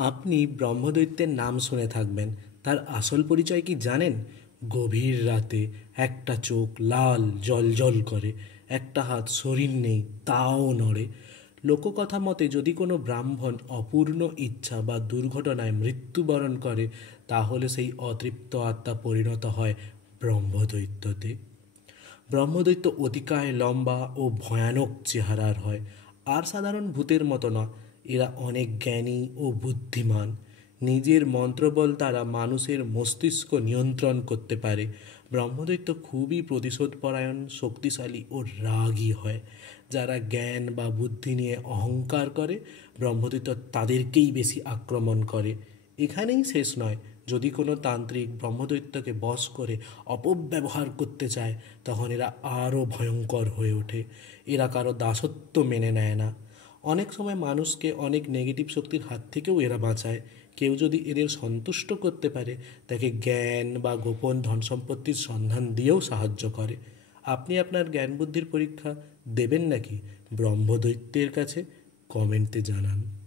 আপনি ব্রহ্মদৈত্যের নাম শুনে থাকবেন, তার আসল পরিচয় কি জানেন? গভীর রাতে একটা চোখ লাল জ্বলজ্বল করে, একটা হাত শরীর নেই তাও নড়ে। লোককথা মতে যদি কোনো ব্রাহ্মণ অপূর্ণ ইচ্ছা বা দুর্ঘটনায় মৃত্যুবরণ করে, তাহলে সেই অতৃপ্ত আত্মা পরিণত হয় ব্রহ্মদৈত্যতে। ব্রহ্মদৈত্য অতিকায় লম্বা ও ভয়ানক চেহারার হয়, আর সাধারণ ভূতের মতো না। এরা অনেক জ্ঞানী ও বুদ্ধিমান। নিজের মন্ত্রবল তারা মানুষের মস্তিষ্ক নিয়ন্ত্রণ করতে পারে। ব্রহ্মদৈত্য খুবই প্রতিশোধপরায়ণ, শক্তিশালী ও রাগী হয়। যারা জ্ঞান বা বুদ্ধি নিয়ে অহংকার করে, ব্রহ্মদৈত্য তাদেরকেই বেশি আক্রমণ করে। এখানেই শেষ নয়, যদি কোনো তান্ত্রিক ব্রহ্মদৈত্যকে বশ করে অপব্যবহার করতে চায়, তখন এরা আরও ভয়ঙ্কর হয়ে ওঠে। এরা কারো দাসত্ব মেনে নেয় না। অনেক সময় মানুষকে অনেক নেগেটিভ শক্তির হাত থেকেও এরা বাঁচায়। কেউ যদি এদের সন্তুষ্ট করতে পারে, তাকে জ্ঞান বা গোপন ধন সম্পত্তির সন্ধান দিয়েও সাহায্য করে। আপনি আপনার জ্ঞান বুদ্ধির পরীক্ষা দেবেন নাকি ব্রহ্মদৈত্যের কাছে? কমেন্টে জানান।